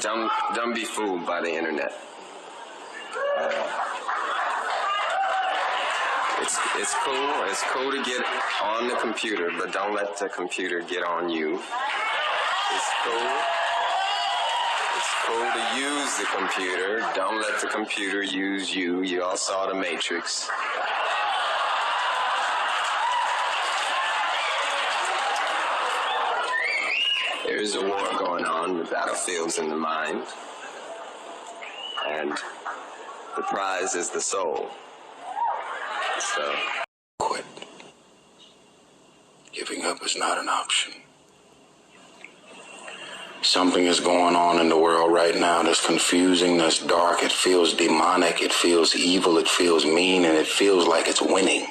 Don't be fooled by the internet. It's cool. It's cool to get on the computer, but don't let the computer get on you. It's cool. It's cool to use the computer. Don't let the computer use you. You all saw The Matrix. There is a war going on. The battlefield's in the mind. And the prize is the soul. So, quit. Giving up is not an option. Something is going on in the world right now that's confusing, that's dark, it feels demonic, it feels evil, it feels mean, and it feels like it's winning.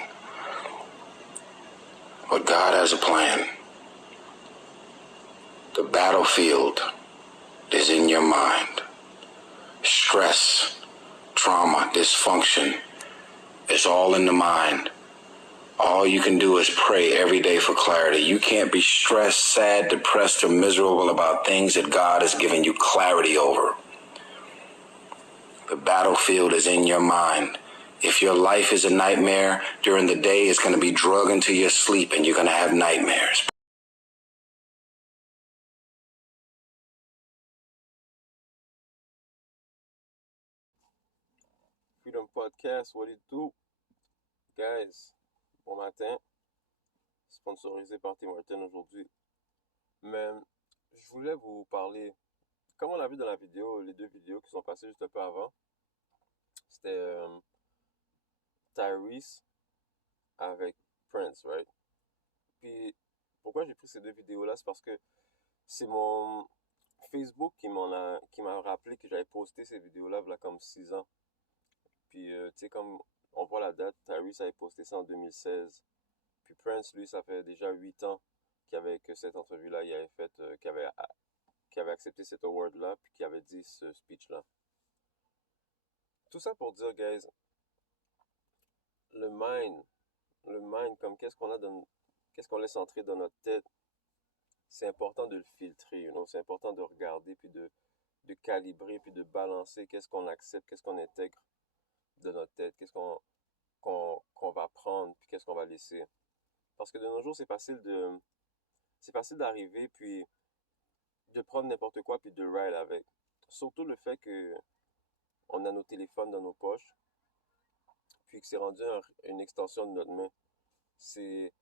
But God has a plan. The battlefield is in your mind. Stress, trauma, dysfunction, it's all in the mind. All you can do is pray every day for clarity. You can't be stressed, sad, depressed, or miserable about things that God has given you clarity over. The battlefield is in your mind. If your life is a nightmare, during the day it's going to be drug into your sleep and you're going to have nightmares. Freedom Podcast, what it do? Guys, bon matin. Sponsorisé par Tim Hortons aujourd'hui. Mais je voulais vous parler, comme on l'a vu dans la vidéo, les deux vidéos qui sont passées juste un peu avant. C'était Tyrese avec Prince, right? Puis pourquoi j'ai pris ces deux vidéos-là, c'est parce que c'est mon Facebook qui m'a rappelé que j'avais posté ces vidéos-là il y a comme 6 ans. Puis tu sais, comme on voit la date, Tyrese avait posté ça en 2016. Puis Prince, lui, ça fait déjà 8 ans que cette entrevue-là, il avait fait, qu'il avait accepté cet award-là, puis qu'il avait dit ce speech-là. Tout ça pour dire, guys, le mind, comme qu'est-ce qu'on laisse entrer dans notre tête, c'est important de le filtrer, c'est important de regarder, puis de calibrer, puis de balancer qu'est-ce qu'on accepte, qu'est-ce qu'on intègre de notre tête, qu'est-ce qu'on va prendre, puis qu'est-ce qu'on va laisser. Parce que de nos jours, c'est facile d'arriver, puis de prendre n'importe quoi, puis de ride avec. Surtout le fait que on a nos téléphones dans nos poches, puis que c'est rendu une extension de notre main. C'est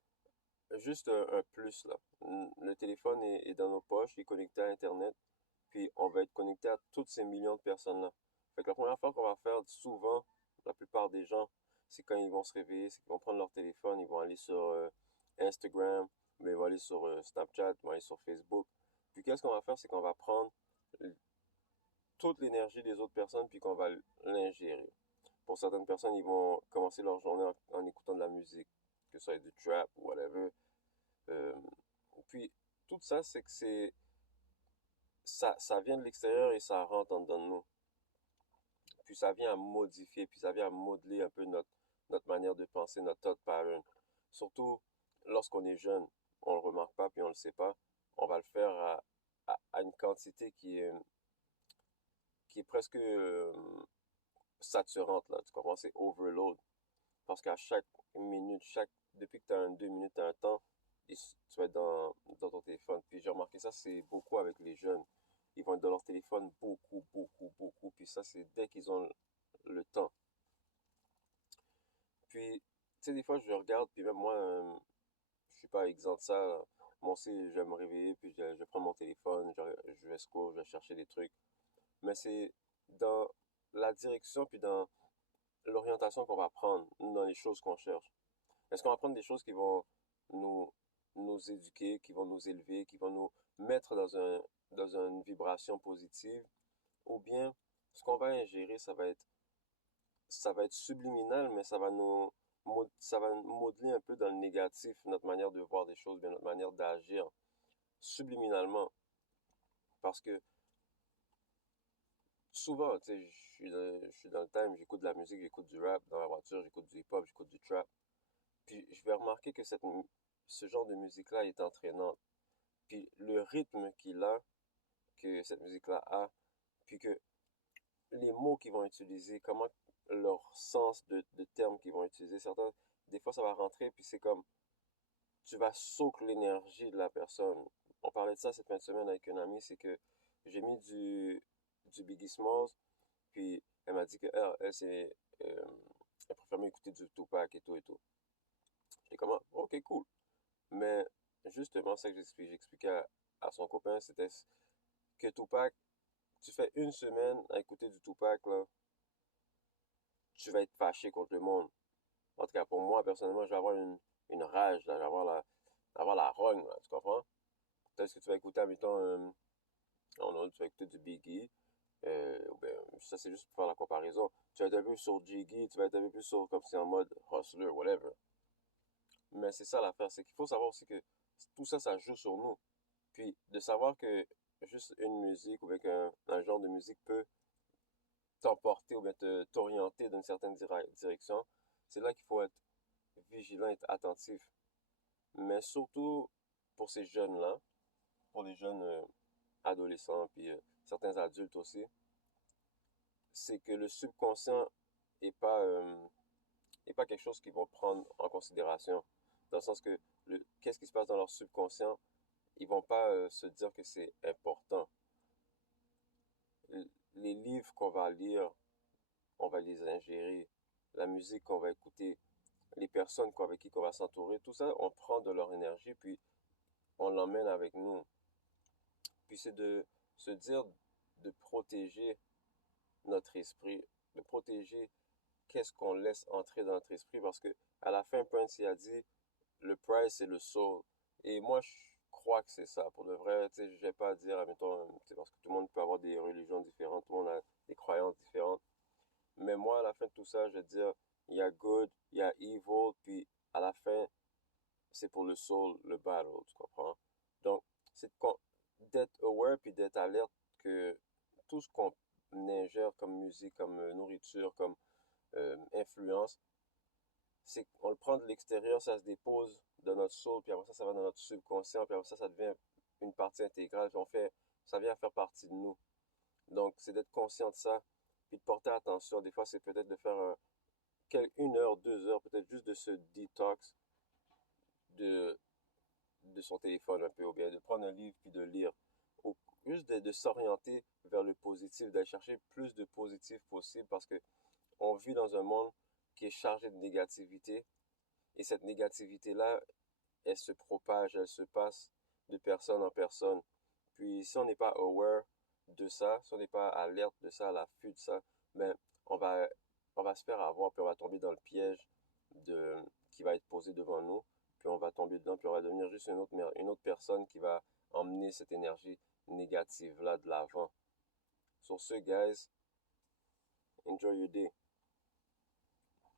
juste un plus, là. Le téléphone est dans nos poches, il est connecté à Internet, puis on va être connecté à toutes ces millions de personnes-là. Fait que la première fois qu'on va faire, souvent, la plupart des gens, c'est quand ils vont se réveiller, c'est qu'ils vont prendre leur téléphone, ils vont aller sur Instagram, mais ils vont aller sur Snapchat, ils vont aller sur Facebook. Puis qu'est-ce qu'on va faire, c'est qu'on va prendre toute l'énergie des autres personnes, puis qu'on va l'ingérer. Pour certaines personnes, ils vont commencer leur journée en écoutant de la musique, que ce soit du trap ou whatever. Puis tout ça, c'est que ça vient de l'extérieur et ça rentre en dedans de nous. Puis ça vient à modifier, puis ça vient à modeler un peu notre manière de penser, notre thought pattern. Surtout lorsqu'on est jeune, on le remarque pas, puis on le sait pas. On va le faire à une quantité qui est presque saturante, là. Tu comprends? C'est overload. Parce qu'à chaque minute, depuis que tu as 2 minutes, tu as un temps, tu vas être dans ton téléphone. Puis j'ai remarqué ça, c'est beaucoup avec les jeunes. Ils vont être dans leur téléphone beaucoup, beaucoup, beaucoup. Puis ça, c'est dès qu'ils ont le temps. Puis, tu sais, des fois, je regarde, puis même moi, je suis pas exempt de ça, là. Moi aussi, je vais me réveiller, puis je prends mon téléphone, je vais scroll, je vais chercher des trucs. Mais c'est dans la direction, puis dans l'orientation qu'on va prendre, dans les choses qu'on cherche. Est-ce qu'on va prendre des choses qui vont nous, nous éduquer, qui vont nous élever, qui vont nous mettre dans une vibration positive, ou bien ce qu'on va ingérer, ça va être subliminal, mais ça va modeler un peu dans le négatif notre manière de voir des choses, bien notre manière d'agir subliminalement. Parce que souvent, tu sais, je suis dans le time, j'écoute de la musique, j'écoute du rap dans la voiture, j'écoute du hip-hop, j'écoute du trap. Puis je vais remarquer que ce genre de musique-là est entraînante. Puis le rythme que cette musique-là a, puis que les mots qu'ils vont utiliser, comment leur sens de termes qu'ils vont utiliser, certains, des fois ça va rentrer, puis c'est comme, tu vas soak l'énergie de la personne. On parlait de ça cette fin de semaine avec une amie, c'est que j'ai mis du Biggie Smalls, puis elle m'a dit que elle préfère mieux écouter du Tupac et tout et tout. J'étais comme, ah, ok, cool. Mais justement, ça que j'expliquais à son copain, c'était que Tupac, tu fais une semaine à écouter du Tupac, là, tu vas être fâché contre le monde. En tout cas, pour moi, personnellement, je vais avoir une rage, là, je vais avoir la rogne, là, tu comprends? Peut-être que tu vas écouter, admettons, non, tu vas écouter du Biggie, ou ben, ça c'est juste pour faire la comparaison. Tu vas être un peu sur Jiggy, tu vas être un peu plus sur, comme c'est en mode hustler, whatever. Mais c'est ça l'affaire, c'est qu'il faut savoir aussi que tout ça, ça joue sur nous. Puis de savoir que juste une musique ou bien un genre de musique peut t'emporter ou bien t'orienter d'une certaine direction, c'est là qu'il faut être vigilant, être attentif. Mais surtout pour ces jeunes-là, pour les jeunes adolescents, puis certains adultes aussi, c'est que le subconscient est pas quelque chose qu'ils vont prendre en considération. Dans le sens que qu'est-ce qui se passe dans leur subconscient, ils vont pas se dire que c'est important. Les livres qu'on va lire, on va les ingérer. La musique qu'on va écouter, les personnes avec qui on va s'entourer, tout ça, on prend de leur énergie, puis on l'emmène avec nous. Puis c'est de se dire de protéger notre esprit, de protéger qu'est-ce qu'on laisse entrer dans notre esprit, parce que à la fin, Prince il a dit, le price c'est le soul. Et moi, je crois que c'est ça. Pour de vrai, tu sais, je vais pas dire, admettons, parce que tout le monde peut avoir des religions différentes, tout le monde a des croyances différentes. Mais moi, à la fin de tout ça, je vais dire, il y a good, il y a evil, puis à la fin, c'est pour le soul, le battle, tu comprends? Donc, c'est d'être aware puis d'être alerte que tout ce qu'on ingère comme musique, comme nourriture, comme influence, c'est qu'on le prend de l'extérieur, ça se dépose dans notre soul, puis après ça va dans notre subconscient, puis après ça devient une partie intégrale, puis ça vient faire partie de nous. Donc, c'est d'être conscient de ça, puis de porter attention. Des fois, c'est peut-être de faire une heure, 2 heures, peut-être juste de se detox de, de son téléphone un peu, ou bien de prendre un livre puis de lire. Ou juste de s'orienter vers le positif, d'aller chercher plus de positif possible, parce que on vit dans un monde qui est chargé de négativité, et cette négativité-là, elle se propage, elle se passe de personne en personne. Puis si on n'est pas aware de ça, si on n'est pas alerte de ça, à l'affût de ça, ben on va, on va se faire avoir, puis on va tomber dans le piège qui va être posé devant nous, puis on va tomber dedans, puis on va devenir juste une autre personne qui va emmener cette énergie négative-là de l'avant. Sur ce, guys, enjoy your day.